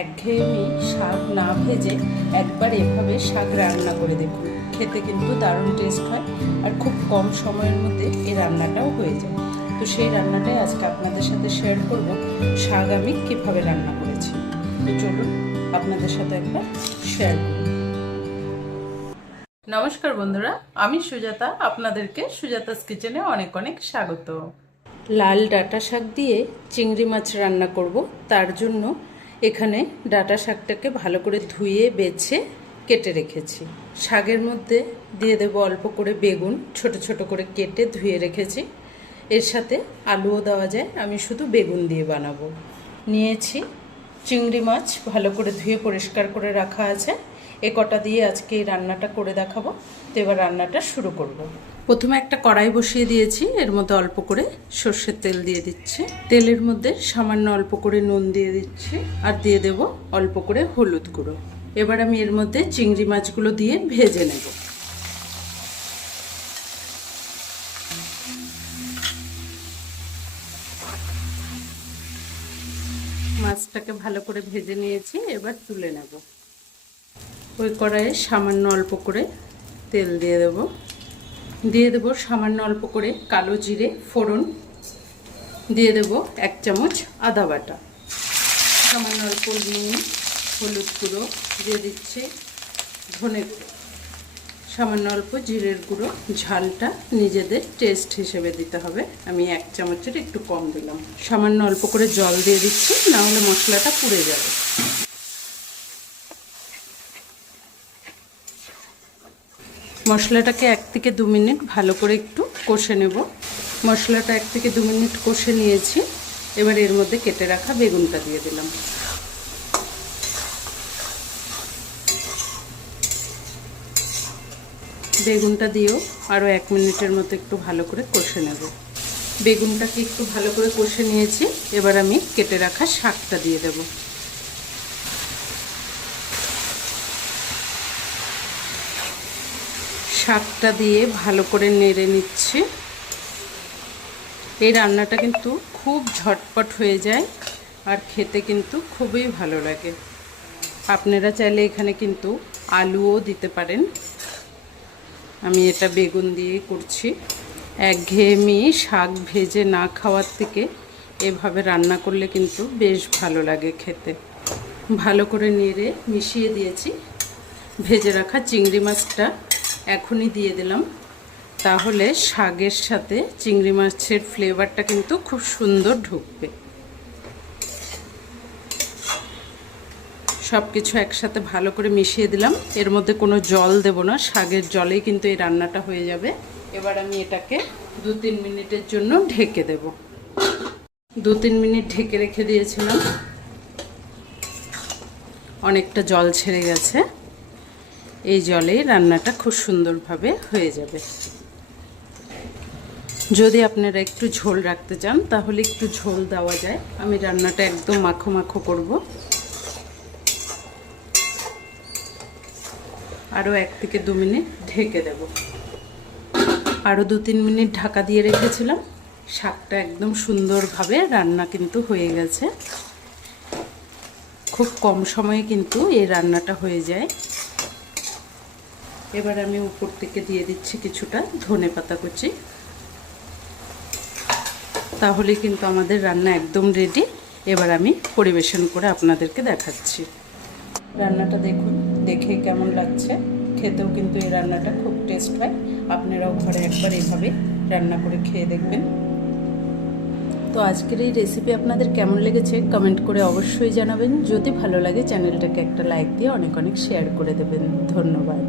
একঘেয়েমি শাক না ভেজে একবার এভাবে শাক রান্না করে দেখুন, খেতে কিন্তু দারুণ টেস্ট হয় আর খুব কম সময়ের মধ্যে এই রান্নাটাও হয়ে যায়। তো সেই রান্নাটাই আজকে আপনাদের সাথে শেয়ার করব, শাক আমি কীভাবে রান্না করেছি। তো চলুন আপনাদের সাথে একবার শেয়ার করি। নমস্কার বন্ধুরা, আমি সুজাতা, আপনাদেরকে সুজাতাস কিচেনে অনেক অনেক স্বাগত। লাল ডাঁটা শাক দিয়ে চিংড়ি মাছ রান্না করব। তার জন্য এখানে ডাঁটা শাকটাকে ভালো করে ধুয়ে বেছে কেটে রেখেছি। শাকের মধ্যে দিয়ে দেবো অল্প করে বেগুন, ছোট ছোট করে কেটে ধুয়ে রেখেছি। এর সাথে আলুও দেওয়া যায়, আমি শুধু বেগুন দিয়ে বানাবো। নিয়েছি চিংড়ি মাছ, ভালো করে ধুয়ে পরিষ্কার করে রাখা আছে। এ কটা দিয়ে আজকে এই রান্নাটা করে দেখাবো। তো এবার রান্নাটা শুরু করব। প্রথমে একটা কড়াই বসিয়ে দিয়েছি, এর মধ্যে অল্প করে সর্ষের তেল দিয়ে দিচ্ছি। তেলের মধ্যে সামান্য অল্প করে নুন দিয়ে দিচ্ছি আর দিয়ে দেব অল্প করে হলুদ গুঁড়ো। এবার আমি এর মধ্যে চিংড়ি মাছগুলো দিয়ে ভেজে নেব। মাছটাকে ভালো করে ভেজে নিয়েছি, এবার তুলে নেব। ওই কড়াইয়ে সামান্য অল্প করে তেল দিয়ে দেব সামান্য অল্প করে কালো জিরে ফোড়ন, দিয়ে দেব 1 চামচ আদা বাটা, সামান্য অল্প নুন, হলুদ গুঁড়ো দিয়ে দিচ্ছি, ধনে গুঁড়ো, সামান্য অল্প জিরের গুঁড়ো। ঝালটা নিজেদের টেস্ট হিসেবে দিতে হবে, আমি 1 চামচের একটু কম দিলাম। সামান্য অল্প করে জল দিয়ে দিচ্ছি, না হলে মশলাটা পুড়ে যাবে। মশলাটাকে 1 থেকে 2 মিনিট ভালো করে একটু কষে নেব। মশলাটা 1 থেকে 2 মিনিট কষে নিয়েছি। এবার এর মধ্যে কেটে রাখা বেগুনটা দিয়ে দিলাম। বেগুনটা দিয়েও আরও 1 মিনিটের মতো একটু ভালো করে কষে নেব। বেগুনটাকে একটু ভালো করে কষে নিয়েছি। এবার আমি কেটে রাখা শাকটা দিয়ে দেব। শাকটা দিয়ে ভালো করে নেড়ে নিচ্ছি। এই রান্নাটা কিন্তু খুব ঝটপট হয়ে যায় আর খেতে কিন্তু খুবই ভালো লাগে। আপনারা চাইলে এখানে কিন্তু আলুও দিতে পারেন। আমি এটা বেগুন দিয়ে করছি। একঘেয়েমি শাক ভেজে না খাওয়ার থেকে এভাবে রান্না করলে কিন্তু বেশ ভালো লাগে খেতে। ভালো করে নেড়ে মিশিয়ে দিয়েছি। ভেজে রাখা চিংড়ি মাছটা এখনই দিয়ে দিলাম, তাহলে শাকের সাথে চিংড়ি মাছের ফ্লেভারটা কিন্তু খুব সুন্দর ঢুকবে। সব কিছু একসাথে ভালো করে মিশিয়ে দিলাম। এর মধ্যে কোনো জল দেব না, শাকের জলেই কিন্তু এই রান্নাটা হয়ে যাবে। এবার আমি এটাকে 2-3 মিনিটের জন্য ঢেকে দেব। 2-3 মিনিট ঢেকে রেখে দিয়েছিলাম, অনেকটা জল ছেড়ে গেছে। এই জলেই রান্নাটা খুব সুন্দরভাবে হয়ে যাবে। যদি আপনারা একটু ঝোল রাখতে চান তাহলে একটু ঝোল দেওয়া যায়। আমি রান্নাটা একদম মাখো মাখো করব। আরও 1 থেকে 2 মিনিট ঢেকে দেব। আরও 2-3 মিনিট ঢাকা দিয়ে রেখেছিলাম। শাকটা একদম সুন্দরভাবে রান্না কিন্তু হয়ে গেছে। খুব কম সময়ে কিন্তু এই রান্নাটা হয়ে যায়। এবার আমি উপর থেকে দিয়ে দিচ্ছি কিছুটা ধনেপাতা কুচি। তাহলে কিন্তু আমাদের রান্না একদম রেডি। এবার আমি পরিবেশন করে আপনাদেরকে দেখাচ্ছি। রান্নাটা দেখুন, দেখে কেমন লাগছে। খেতেও কিন্তু এই রান্নাটা খুব টেস্ট হয়। আপনারাও ঘরে একবার এভাবে রান্না করে খেয়ে দেখবেন। তো আজকের এই রেসিপি আপনাদের কেমন লেগেছে কমেন্ট করে অবশ্যই জানাবেন। যদি ভালো লাগে চ্যানেলটাকে একটা লাইক দিয়ে অনেক অনেক শেয়ার করে দেবেন। ধন্যবাদ।